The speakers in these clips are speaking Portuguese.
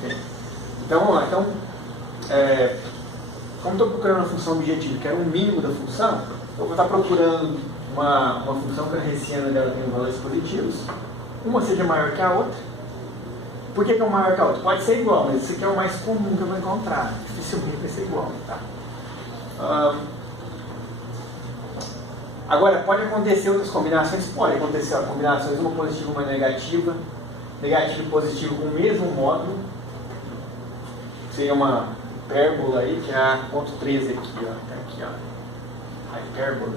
Okay? Então, vamos lá. Então, como estou procurando uma função objetiva, que era o mínimo da função, eu vou estar procurando uma função que a ressiana dela tem valores positivos, uma seja maior que a outra. Por que é maior que a outra? Pode ser igual, mas esse aqui é o mais comum que eu vou encontrar. Dificilmente vai ser igual. Tá? Agora, pode acontecer outras combinações? Pode acontecer combinações, uma positiva e uma negativa, negativo e positivo com o mesmo módulo. Seria uma hipérbola aí, que é a ponto 13 aqui, ó. Tá aqui, ó. A hipérbola.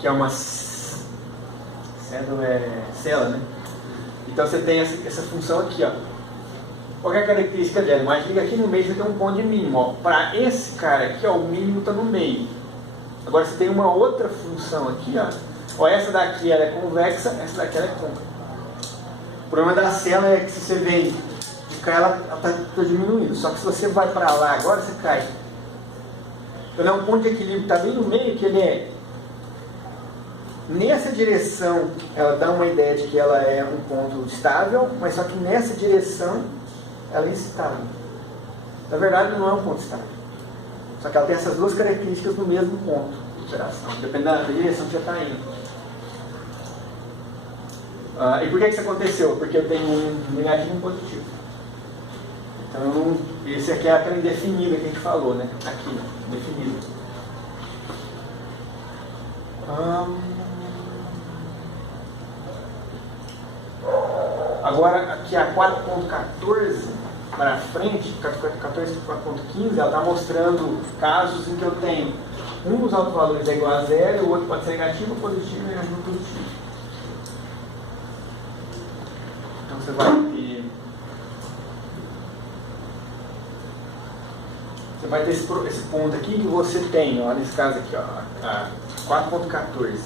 Que é uma célula, né? Então você tem essa função aqui, ó. Qual é a característica dela? Imagina que aqui no meio você tem um ponto de mínimo. Para esse cara aqui, ó, o mínimo está no meio. Agora você tem uma outra função aqui, ó. Essa daqui ela é convexa, essa daqui ela é côncava. O problema da célula é que se você vem de cá, ela está diminuindo. Só que se você vai para lá agora, você cai. Então é um ponto de equilíbrio, está bem no meio, que ele é... Nessa direção, ela dá uma ideia de que ela é um ponto estável, mas só que nessa direção, ela é instável. Na verdade, não é um ponto estável. Só que ela tem essas duas características no mesmo ponto de operação, dependendo da direção que você está indo. E por que isso aconteceu? Porque eu tenho um negativo e um positivo. Então, esse aqui é aquela indefinida que a gente falou, né? Aqui, definido. Agora, aqui a 4.14 para frente, 14 para 4.15, ela está mostrando casos em que eu tenho um dos autovalores é igual a zero, o outro pode ser negativo ou positivo e negativo positivo. Então você vai ter esse ponto aqui que você tem, ó, nesse caso aqui, ó, a 4.14.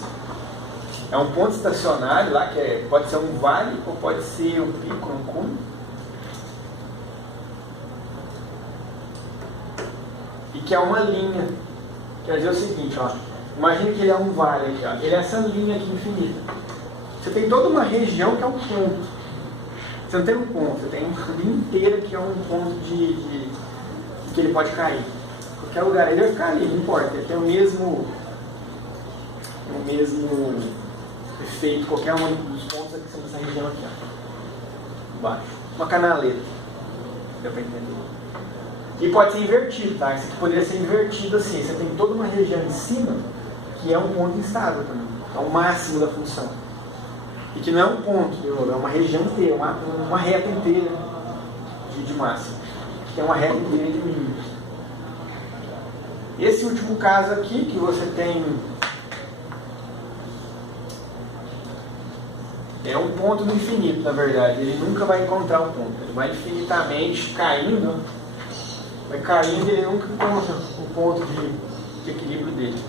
É um ponto estacionário lá, que pode ser um vale ou pode ser um pico, um cume. E que é uma linha. Quer dizer o seguinte, ó. Imagina que ele é um vale aqui, ó. Ele é essa linha aqui infinita. Você tem toda uma região que é um ponto. Você não tem um ponto, você tem uma linha inteira que é um ponto de que ele pode cair. Qualquer lugar ele vai ficar ali, não importa. Ele tem o mesmo efeito, qualquer um dos pontos aqui nessa região aqui, ó. Embaixo. Uma canaleta. Deu para entender? E pode ser invertido, tá? Isso aqui poderia ser invertido assim. Você tem toda uma região em cima que é um ponto instável também. É o máximo da função. E que não é um ponto, é uma região inteira, uma reta inteira de máximo. Que tem uma reta inteira de mínimos. Esse último caso aqui, que você tem... É um ponto do infinito, na verdade. Ele nunca vai encontrar o ponto. Ele vai infinitamente caindo. Vai caindo e ele nunca encontra o ponto de equilíbrio dele.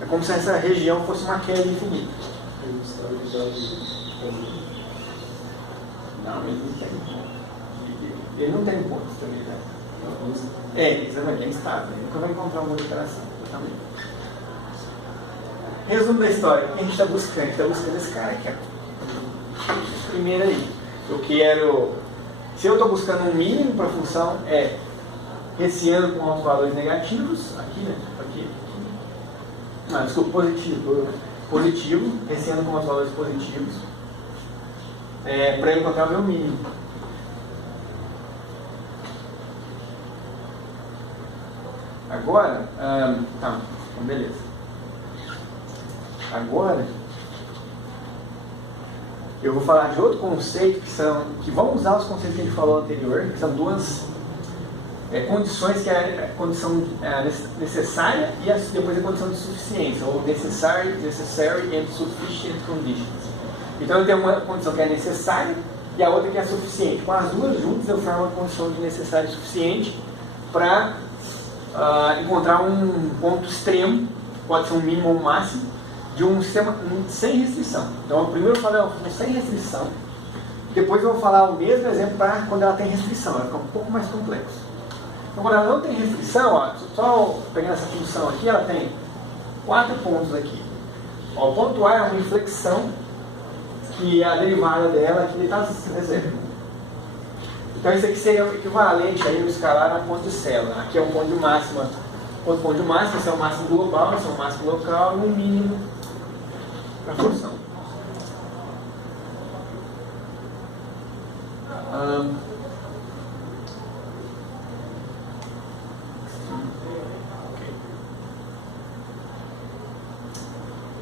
É como se essa região fosse uma queda infinita. Não, ele não tem ponto. Ele não tem ponto de estabilidade. Exatamente, é instável. Ele nunca vai encontrar uma interação. Resumo da história. O que a gente está buscando? A gente está buscando esse cara aqui, ó. Primeiro aí, eu quero, se eu estou buscando um mínimo para a função, ressiano com altos valores negativos, aqui, né? Aqui. Desculpa, positivo, ressiano com altos valores positivos, para eu encontrar o meu mínimo. Agora, então beleza. Agora, eu vou falar de outro conceito que vão usar os conceitos que a gente falou anterior, que são duas condições, que é a condição necessária e depois a condição de suficiência, ou necessary and sufficient conditions. Então eu tenho uma condição que é necessária e a outra que é suficiente. Com as duas juntas eu formo uma condição de necessário e suficiente para encontrar um ponto extremo, pode ser um mínimo ou um máximo, de um sistema sem restrição. Então, primeiro eu vou falar sem restrição, depois eu vou falar o mesmo exemplo para quando ela tem restrição, ela fica um pouco mais complexo. Então, quando ela não tem restrição, ó, só pegando essa função aqui, ela tem 4 pontos aqui. Ó, o ponto A é uma inflexão, que é a derivada dela, que ele está reserva. Então isso aqui seria o equivalente aí no escalar a ponto de célula. Aqui é um ponto de máxima. Outro ponto de máxima, esse é o máximo global, esse é o máximo local e um mínimo para a função.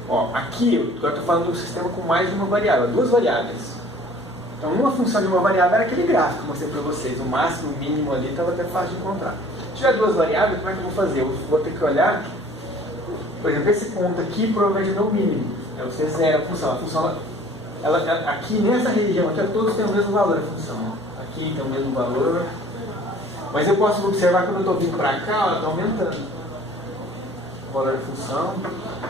Ó, aqui eu estou falando de um sistema com mais de uma variável, duas variáveis. Então, uma função de uma variável era aquele gráfico que eu mostrei para vocês. O máximo, o mínimo ali estava até fácil de encontrar. Se tiver duas variáveis, como é que eu vou fazer? Eu vou ter que olhar, por exemplo, esse ponto aqui provavelmente é o mínimo. Você zera a função. A função, aqui nessa região, aqui, todos têm o mesmo valor, a função. Aqui tem o mesmo valor. Mas eu posso observar que quando eu estou vindo para cá, ela está aumentando. O valor da função.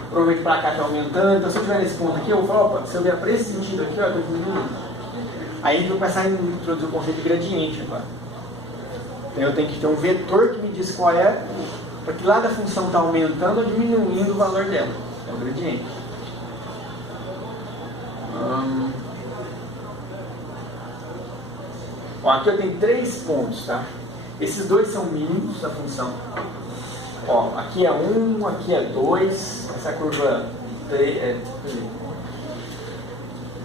Provavelmente para cá está aumentando. Então, se eu tiver nesse ponto aqui, eu vou falar, opa, se eu vier para esse sentido aqui, eu estou diminuindo. Aí a gente vai começar a introduzir o conceito de gradiente agora. Então eu tenho que ter um vetor que me diz qual é, porque lá da função está aumentando ou diminuindo o valor dela. É o gradiente. Ó, aqui eu tenho 3 pontos, tá? Esses dois são mínimos da função. Ó, aqui é 1, aqui é 2, essa curva 3 é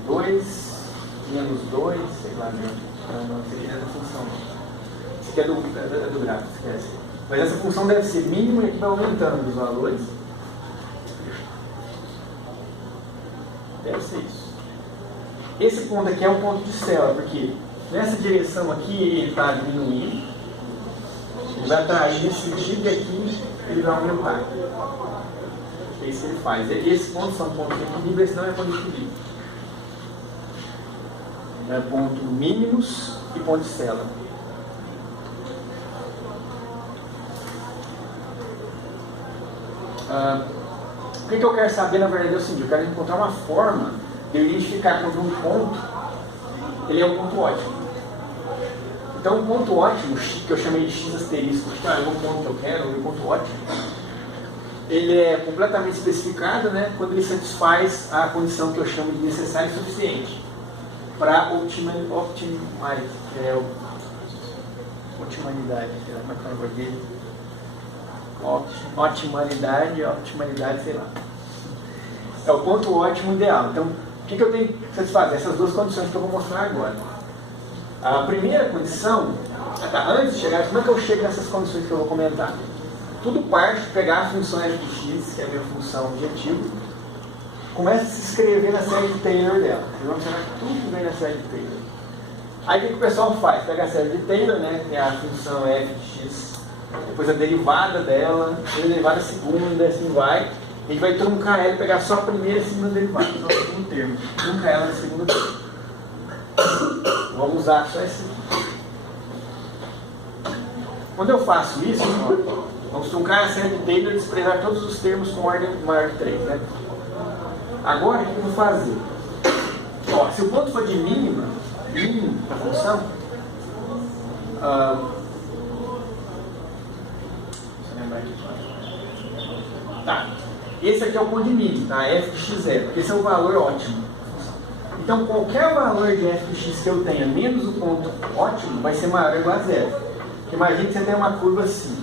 2, menos 2, sei lá, não sei se é da função. Isso aqui é do gráfico, esquece. Mas essa função deve ser mínima e aqui vai aumentando os valores. Deve ser isso. Esse ponto aqui é um ponto de célula, porque nessa direção aqui ele está diminuindo. Ele vai atrair nesse sentido e aqui ele vai aumentar. É isso que ele faz. Esses pontos são pontos de equilíbrio, esse não é ponto de equilíbrio. É ponto mínimos e ponto de célula. O que eu quero saber, na verdade, é o seguinte: eu quero encontrar uma forma de eu identificar quando um ponto ele é um ponto ótimo. Então, um ponto ótimo, que eu chamei de x asterisco, que é um ponto que eu quero, um ponto ótimo, ele é completamente especificado, né, quando ele satisfaz a condição que eu chamo de necessário e suficiente para otimalidade, sei lá como é que fala em português. Otimalidade, sei lá. É o ponto ótimo ideal. Então, o que eu tenho que satisfazer? Essas duas condições que eu vou mostrar agora. A primeira condição, antes de chegar, como é que eu chego nessas condições que eu vou comentar? Tudo parte de pegar a função f de x, que é a minha função objetiva, começa a se escrever na série de Taylor dela. Vocês vão observar que tudo vem na série de Taylor. Aí o que o pessoal faz? Pega a série de Taylor, né, que é a função f de x, depois a derivada dela, a derivada segunda, assim vai. A gente vai truncar ela e pegar só a primeira e a segunda derivada, só o segundo termo. Truncar ela no segundo termo. Vamos usar só esse. Quando eu faço isso, vamos truncar a série de Taylor e desprezar todos os termos com ordem maior de 3, né? Agora, o que eu vou fazer? Ó, se o ponto for de mínimo da função, tá, esse aqui é o ponto de mínimo, tá? F de x0, porque esse é o valor ótimo. Então, qualquer valor de f de x que eu tenha menos o ponto ótimo vai ser maior ou igual a zero. Porque imagine que você tem uma curva assim.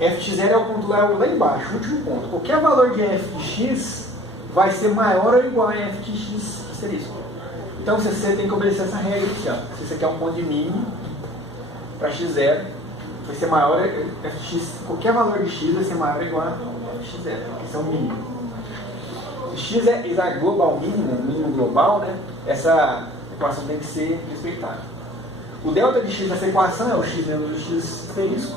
F de x0 é o ponto lá embaixo, o último ponto. Qualquer valor de f de x vai ser maior ou igual a f de x asterisco. Então, você tem que obedecer essa regra aqui, ó. Se você quer um ponto de mínimo para x0, vai ser maior, f de x, qualquer valor de x vai ser maior ou igual a f de x0, que é o mínimo. X é global mínimo global, né? Essa equação tem que ser respeitada. O delta de x nessa equação é o x menos o x asterisco.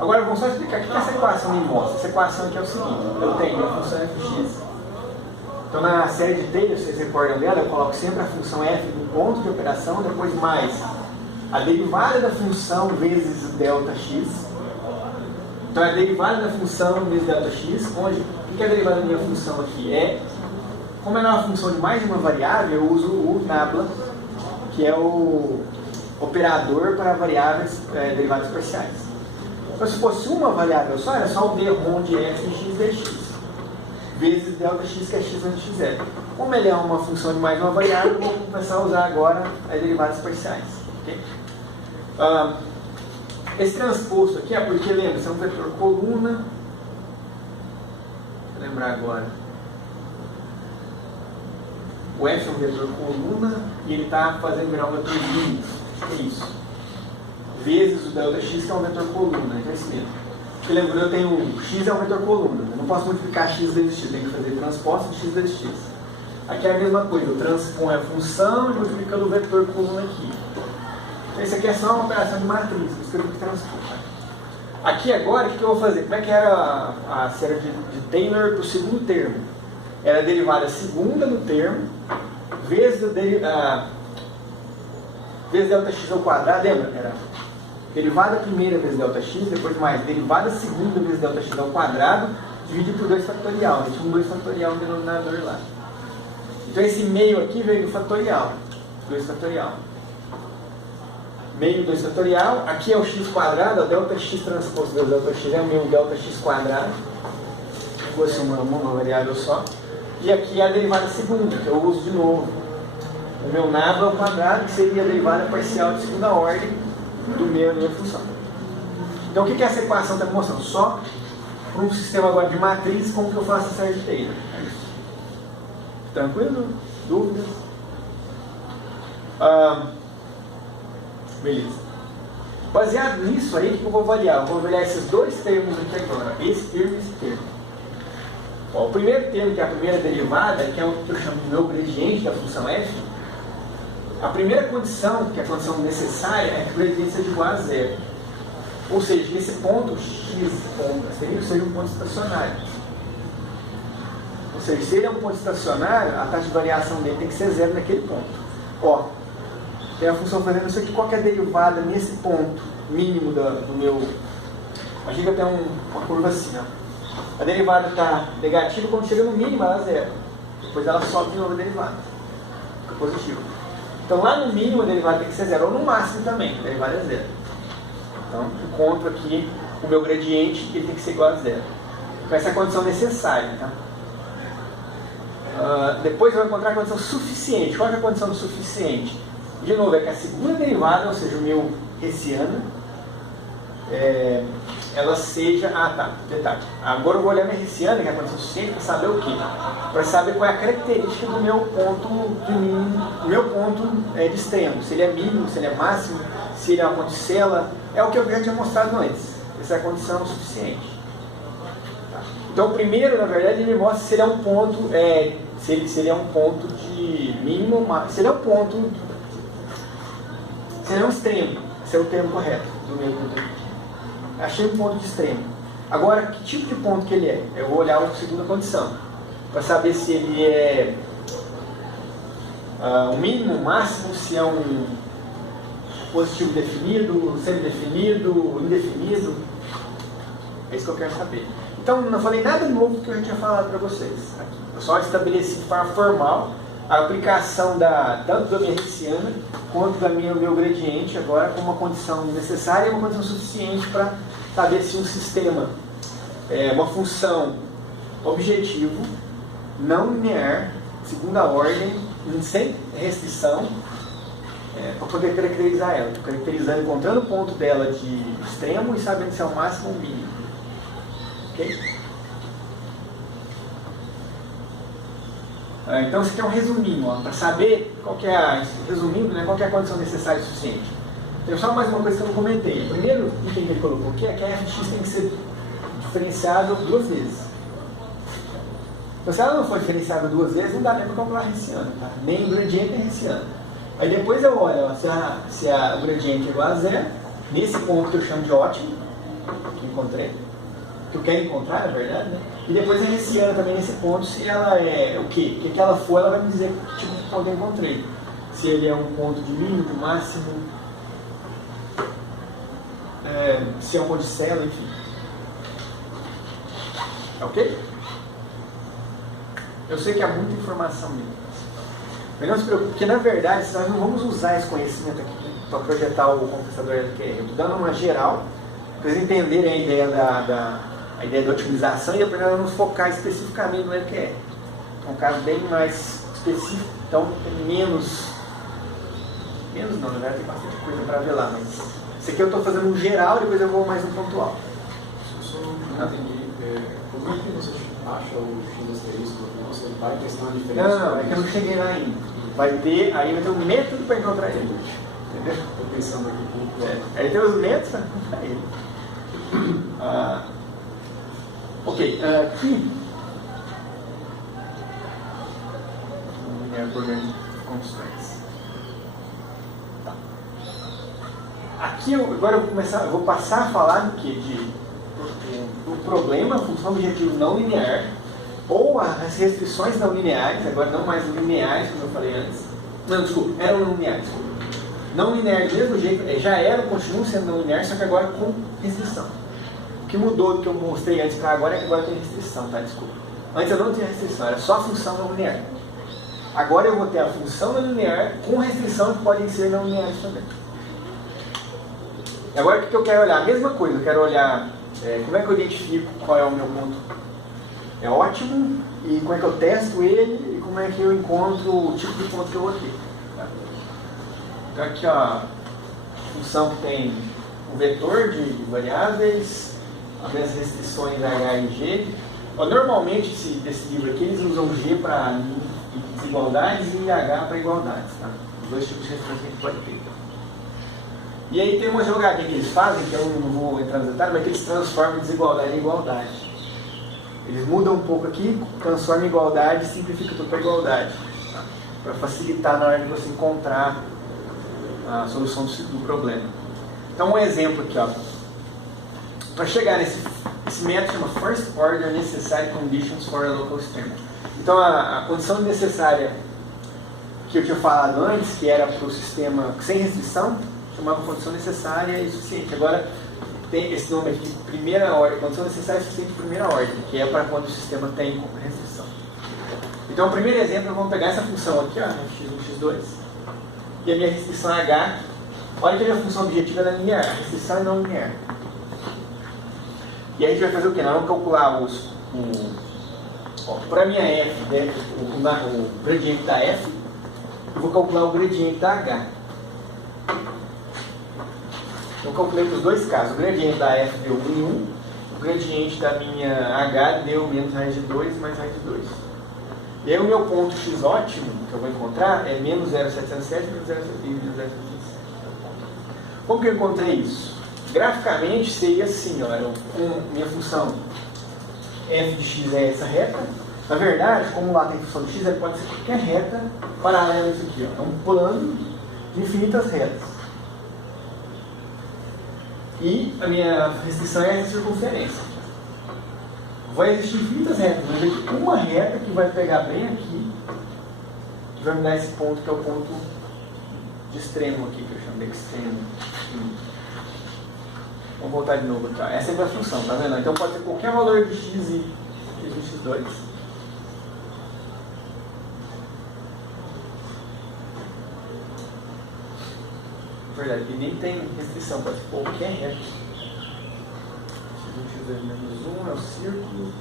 Agora vamos só explicar o que essa equação me mostra. Essa equação aqui é o seguinte: eu tenho a função f de x. Então na série de Taylor, vocês recordam dela, eu coloco sempre a função f do ponto de operação, depois mais a derivada da função vezes o delta x. Então a derivada da função vezes delta x, onde o que é a derivada da minha função aqui? Como ela é uma função de mais de uma variável, eu uso o nabla, que é o operador para variáveis derivadas parciais. Então se fosse uma variável só, era só o d-rom de f de x dx, vezes delta x, que é x menos x0. Como ele é uma função de mais de uma variável, eu vou começar a usar agora as derivadas parciais. Okay? Esse transposto aqui é porque, lembra, isso é um vetor coluna. Deixa eu lembrar agora. O F é um vetor coluna e ele está fazendo virar um vetor índice. É isso. Vezes o delta x, que é um vetor coluna. Então é isso mesmo. Porque lembrando, eu tenho x é um vetor coluna. Eu não posso multiplicar x vezes x, eu tenho que fazer transposto de x vezes x. Aqui é a mesma coisa, eu transponho a função e multiplicando o vetor coluna aqui. Então isso aqui é só uma operação de matriz, por isso que eu tenho que transpor. Aqui agora, o que eu vou fazer? Como é que era a série de Taylor para o segundo termo? Era a derivada segunda do termo, vezes delta x ao quadrado, lembra? Era derivada primeira vezes delta x, depois mais derivada segunda vezes delta x ao quadrado, dividido por 2 fatorial. A gente tinha um 2 fatorial no denominador lá. Então esse meio aqui veio do fatorial. 2 fatorial. Meio 2 fatorial. Aqui é o x quadrado, o delta x transposto vezes delta x é o meu delta x quadrado. Se fosse uma variável só. E aqui é a derivada segunda, que eu uso de novo. O meu nabo ao quadrado, que seria a derivada parcial de segunda ordem da minha função. Então o que essa equação está mostrando? Só para um sistema agora de matriz, como que eu faço a série de Taylor. É isso. Tranquilo? Dúvidas? Beleza. Baseado nisso aí, o que eu vou avaliar? Eu vou avaliar esses dois termos aqui agora. Esse termo e esse termo. Ó, o primeiro termo, que é a primeira derivada, que é o que eu chamo de meu gradiente da função f, a primeira condição, que é a condição necessária, é que o gradiente seja igual a zero. Ou seja, que esse ponto x seja um ponto estacionário. Ou seja, se ele é um ponto estacionário, a taxa de variação dele tem que ser zero naquele ponto. Ó, tem a função fazendo isso aqui, qual que é a derivada nesse ponto mínimo do meu... Imagina que eu tenho uma curva assim, ó. A derivada está negativa, quando chega no mínimo ela é zero. Depois ela sobe de novo a derivada. Fica positiva. Então lá no mínimo a derivada tem que ser zero, ou no máximo também, a derivada é zero. Então encontro aqui o meu gradiente, que ele tem que ser igual a zero. Então essa é a condição necessária, tá? Depois eu vou encontrar a condição suficiente. Qual é a condição do suficiente? De novo, é que a segunda derivada, ou seja, o meu hessiano, ela seja... detalhe. Agora eu vou olhar minha hessiana, que é a condição suficiente, para saber o quê? Para saber qual é a característica do meu ponto de mínimo, do meu ponto de extremo. Se ele é mínimo, se ele é máximo, se ele é uma ponticela. É o que eu já tinha mostrado antes. Essa é a condição suficiente. Então o primeiro, na verdade, ele mostra se ele é um ponto, se ele é um ponto de mínimo, se ele é um ponto, se ele é um extremo, esse é o termo correto do meu ponto. Achei um ponto de extremo. Agora, que tipo de ponto que ele é? Eu vou olhar a segunda condição, para saber se ele é um mínimo, um máximo, se é um positivo definido, semidefinido, indefinido. É isso que eu quero saber. Então, não falei nada novo do que eu já tinha falado para vocês aqui. Eu só estabeleci de forma formal a aplicação tanto da minha hessiana quanto do meu gradiente agora como uma condição necessária e uma condição suficiente para saber se um sistema, uma função objetivo, não linear, segunda ordem, sem restrição, para poder caracterizar ela. Estou caracterizando, encontrando o ponto dela de extremo e sabendo se é o máximo ou o mínimo. Ok? Então, isso aqui é um resuminho, para saber qual que é resumindo, qual que é a condição necessária e suficiente. Tem só mais uma coisa que eu não comentei. O primeiro item que ele colocou aqui é que a fx tem que ser diferenciada 2 vezes. Então, se ela não for diferenciada 2 vezes, não dá nem para calcular hessiano, tá? Nem o gradiente nem hessiano. Aí depois eu olho se o gradiente é igual a zero, nesse ponto que eu chamo de ótimo, que encontrei, que eu quero encontrar, na verdade, né? E depois a hessiana também nesse ponto, se ela é o quê? O que ela for, ela vai me dizer que tipo de ponto eu encontrei. Se ele é um ponto de mínimo, de máximo, se é um ponto de célula, enfim. Ok? Eu sei que há muita informação mesmo. Mas não se preocupe, porque na verdade nós não vamos usar esse conhecimento aqui para projetar o compensador LQR. Eu estou dando uma geral, para vocês entenderem a ideia a ideia da otimização e depois nós vamos focar especificamente no LQR. É um caso bem mais específico, então tem menos Menos não, na verdade tem bastante coisa para ver lá, mas isso aqui eu estou fazendo um geral, depois eu vou mais um pontual. Eu só não entendi. Como é que você acha o x asterisco? Você vai testar uma diferença? Não, é que eu não cheguei lá ainda. Aí vai ter um método para encontrar ele. Entendeu? Estou pensando aqui um pouco. Aí tem os métodos para encontrar ele. Ok, aqui. Linear Programming Constraints. Tá. Aqui agora eu vou passar a falar do que? Do problema, função objetiva não linear, ou as restrições não lineares, agora não mais lineares, como eu falei antes. Não, desculpa, eram não lineares. Não linear do mesmo jeito, já eram, continuam sendo não lineares, só que agora com restrição. O que mudou do que eu mostrei antes para agora é que agora tem restrição, tá? Desculpa. Antes eu não tinha restrição, era só a função não linear. Agora eu vou ter a função não linear com restrição que podem ser não lineares também. Agora o que eu quero olhar? A mesma coisa, eu quero olhar como é que eu identifico qual é o meu ponto. É ótimo, e como é que eu testo ele, e como é que eu encontro o tipo de ponto que eu vou ter. Tá? Então aqui ó, a função que tem um vetor de variáveis, as minhas restrições H e G. Normalmente desse livro aqui eles usam G para desigualdades e H para igualdades. Tá? Os dois tipos de restrições que a gente pode ter. E aí tem uma jogadinha que eles fazem, que eu não vou entrar nos detalhes, mas que eles transformam desigualdade em igualdade. Eles mudam um pouco aqui, transformam em igualdade e simplificam tudo para igualdade. Tá? Para facilitar na hora de você encontrar a solução do problema. Então um exemplo aqui, ó. Para chegar nesse método chama First Order Necessary Conditions for a Local Experiment. Então a condição necessária que eu tinha falado antes, que era para o sistema sem restrição, chamava condição necessária e suficiente. Agora tem esse nome aqui de primeira ordem, condição necessária e suficiente de primeira ordem, que é para quando o sistema tem restrição. Então o primeiro exemplo, vamos pegar essa função aqui, ó, x1, x2, e a minha restrição é h. Olha que a minha função objetiva é linear, a restrição é não linear. E aí a gente vai fazer o quê? Nós vamos calcular para a minha f, né, o gradiente da f, eu vou calcular o gradiente da h. Eu calculei para os dois casos. O gradiente da f deu 1 em 1, o gradiente da minha h deu menos raiz de 2 mais raiz de 2. E aí o meu ponto x ótimo, que eu vou encontrar, é menos 0,707 menos 0,707. Como que eu encontrei isso? Graficamente seria assim, ó, minha função f de x é essa reta. Na verdade, como lá tem função de x, ele pode ser qualquer reta paralela a isso aqui. Ó. É um plano de infinitas retas. E a minha restrição é essa circunferência. Vai existir infinitas retas, mas vai ter uma reta que vai pegar bem aqui, que vai me dar esse ponto, que é o ponto de extremo aqui, que eu chamo de extremo. Vamos voltar de novo aqui. Essa é a minha função, tá vendo? Então pode ser qualquer valor de x e de x2. Verdade, e nem tem restrição, pode ser qualquer reta. x1, x2 menos 1 é o círculo,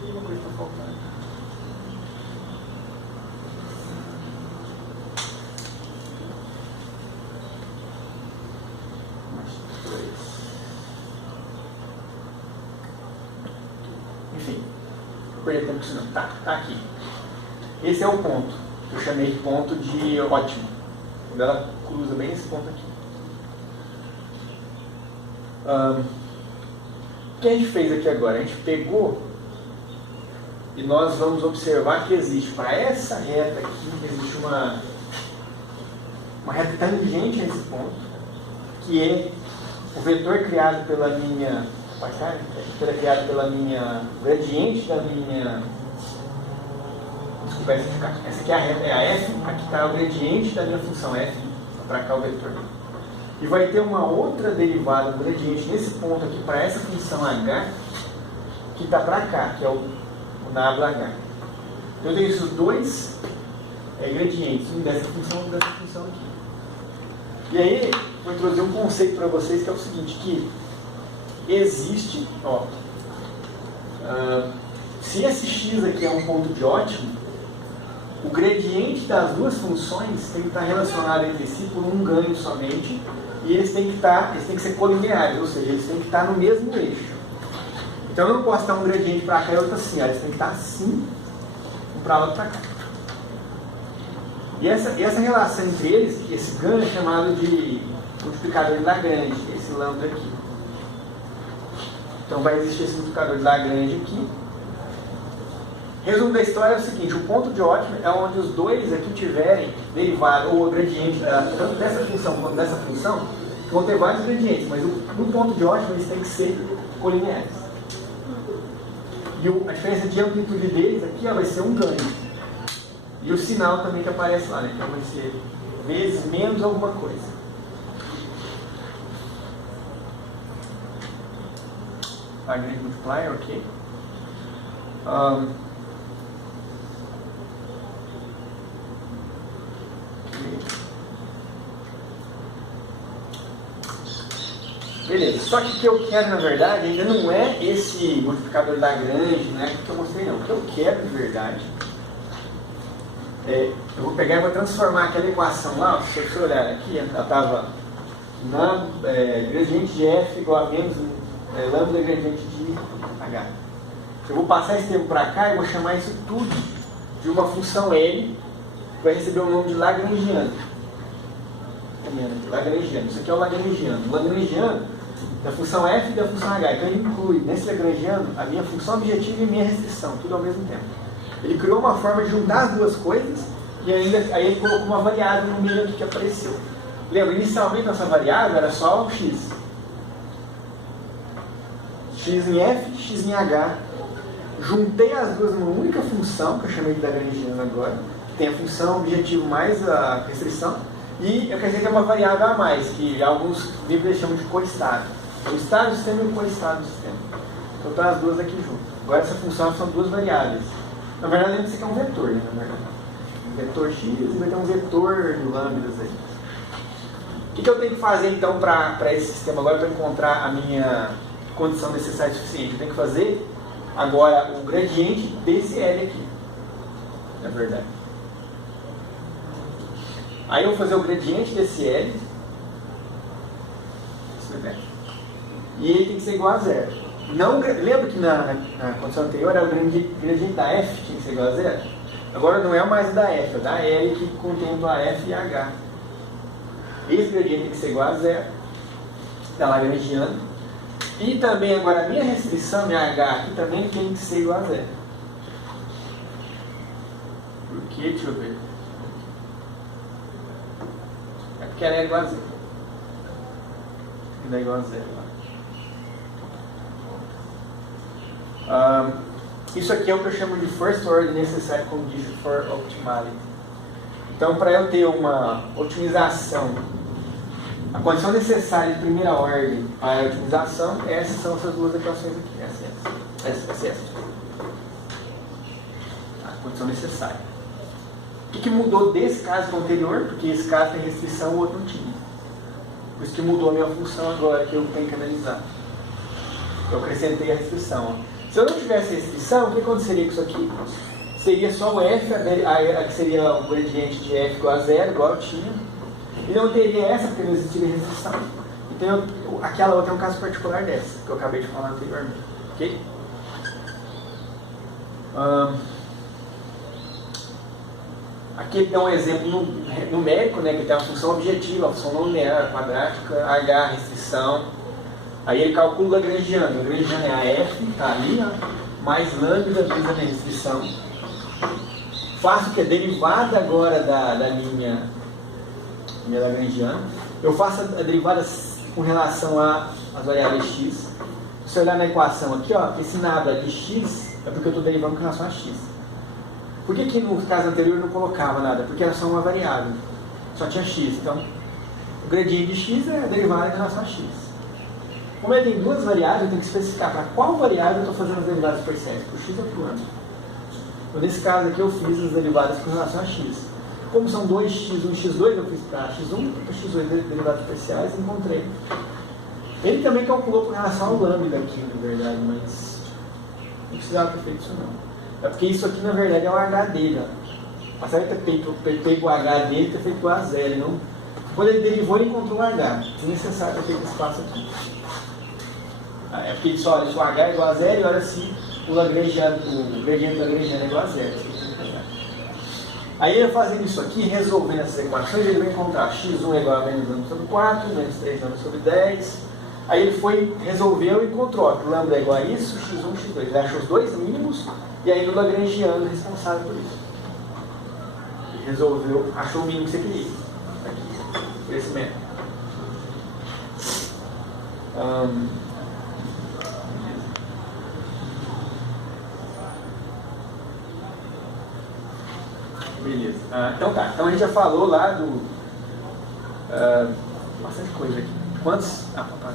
tem uma coisa que está faltando. Mais 2. Enfim, vou perder tempo com isso não. Tá aqui. Esse é o ponto, que eu chamei de ponto de ótimo. Quando ela cruza bem esse ponto aqui. O que a gente fez aqui agora? A gente pegou e nós vamos observar que existe para essa reta aqui, existe uma reta tangente a esse ponto, que é o vetor criado pela minha criado pela minha gradiente da minha. Desculpa, essa aqui é a reta, é a f, aqui está o gradiente da minha função f, para cá o vetor. E vai ter uma outra derivada do gradiente nesse ponto aqui para essa função h, que está para cá, que é o nabla h. Então eu tenho esses dois gradientes, um dessa função e um dessa função aqui. E aí, vou introduzir um conceito para vocês que é o seguinte, que existe, se esse x aqui é um ponto de ótimo, o gradiente das duas funções tem que estar relacionado entre si por um ganho somente, e eles têm que ser colineares, ou seja, eles têm que estar no mesmo eixo. Então eu não posso dar um gradiente para cá e outro assim, eles têm que estar assim, um para lá e para cá. E essa relação entre eles, esse ganho é chamado de multiplicador de Lagrange, esse lambda aqui. Então vai existir esse multiplicador de Lagrange aqui. Resumo da história é o seguinte: o ponto de ótimo é onde os dois aqui tiverem derivado ou gradiente tanto dessa função quanto dessa função, que vão ter vários gradientes, mas no ponto de ótimo eles têm que ser colineares. E a diferença de amplitude deles aqui vai ser um ganho. E o sinal também que aparece lá, né? Então vai ser vezes menos alguma coisa. Lagrange multiplier, ok. Beleza, só que o que eu quero na verdade ainda não é esse multiplicador de Lagrange, né, que eu mostrei não. O que eu quero de verdade eu vou pegar e vou transformar aquela equação lá, se você olhar aqui, ela estava na gradiente de f igual a menos lambda gradiente de h. Eu vou passar esse termo para cá e vou chamar isso tudo de uma função L, que vai receber o nome de Lagrangiano. Lagrangiano. Isso aqui é o Lagrangiano. O Lagrangiano da função f e da função h. Então ele inclui nesse Lagrangiano a minha função objetiva e minha restrição, tudo ao mesmo tempo. Ele criou uma forma de juntar as duas coisas e aí ele colocou uma variável no meio aqui que apareceu. Lembra, inicialmente nossa variável era só o x. X em f, x em h. Juntei as duas numa única função, que eu chamei de Lagrangiano agora, que tem a função objetivo mais a restrição, e eu quero dizer que é uma variável a mais, que alguns livros chamam de coestado. O estado do sistema e o coestado do sistema. Então estão as duas aqui juntas. Agora essa função são duas variáveis. Na verdade, lembra que isso aqui é um vetor, né? Na verdade. Um vetor x e vai ter um vetor de lambdas aí. O que eu tenho que fazer então para esse sistema agora, para encontrar a minha condição necessária e suficiente? Eu tenho que fazer agora o gradiente desse L aqui. Na verdade. Aí eu vou fazer o gradiente desse L. E ele tem que ser igual a zero. Não, lembra que na condição anterior era o gradiente da f tinha que ser igual a zero? Agora não é mais o da f, é o da L que contempla a f e a h. Esse gradiente tem que ser igual a zero. Está Lagrangiano. E também agora a minha restrição, minha h aqui também tem que ser igual a zero. Por quê? Deixa eu ver. É porque ela é igual a zero. Ela é igual a zero. Isso aqui é o que eu chamo de First Order Necessary Condition for Optimality. Então, para eu ter uma otimização, a condição necessária de primeira ordem para a otimização, essas são essas duas equações aqui. Essa. A condição necessária. O que mudou desse caso para o anterior? Porque esse caso tem restrição, o outro não tinha. Por isso que mudou a minha função agora, que eu tenho que analisar. Eu acrescentei a restrição. Se eu não tivesse restrição, o que aconteceria com isso aqui? Seria só o f, que seria o gradiente de f igual a zero, igual eu tinha. E não teria essa, porque não existiria restrição. Então, aquela outra é um caso particular dessa, que eu acabei de falar anteriormente. Ok? Aqui ele dá um exemplo numérico, né, que tem uma função objetiva, a função não linear, quadrática, h, restrição. Aí ele calcula o Lagrangiano. O Lagrangiano é a f, está ali, ó, mais lambda vezes a minha restrição. Faço que a derivada agora da minha Lagrangiana. Eu faço a derivada com relação às variáveis x. Se eu olhar na equação aqui, ó, esse nada de x é porque eu estou derivando com relação a x. Por que no caso anterior eu não colocava nada? Porque era só uma variável. Só tinha x. Então, o gradiente de x é a derivada em relação a x. Como ele tem duas variáveis, eu tenho que especificar para qual variável eu estou fazendo as derivadas parciais, para o x ou para o ano. Então, nesse caso aqui, eu fiz as derivadas com relação a x. Como são 2x1 e x2, eu fiz para x1 e para x2 derivadas parciais e encontrei. Ele também calculou com relação ao lambda aqui, na verdade, mas não precisava ter feito isso não. É porque isso aqui, na verdade, é o h dele. Ó. Apesar de ter pego o H dele, ter feito o A zero. Não? Quando ele derivou, ele encontrou o H. Desnecessário ter feito esse passo aqui. É porque ele só olha se o H é igual a zero e olha se o gradiente do Lagrangiano é igual a zero. Aí ele fazendo isso aqui, resolvendo essas equações, ele vai encontrar x1 é igual a menos 1 sobre 4, menos 3 sobre 10. Aí ele foi, resolveu e encontrou ó, que o lambda é igual a isso, x1, x2. Ele achou os dois mínimos e aí o Lagrangiano é responsável por isso. Ele resolveu, achou o mínimo que você queria. Aqui, por esse método. Beleza. Então tá. Então a gente já falou lá do... bastante coisa aqui. Quantos... papai.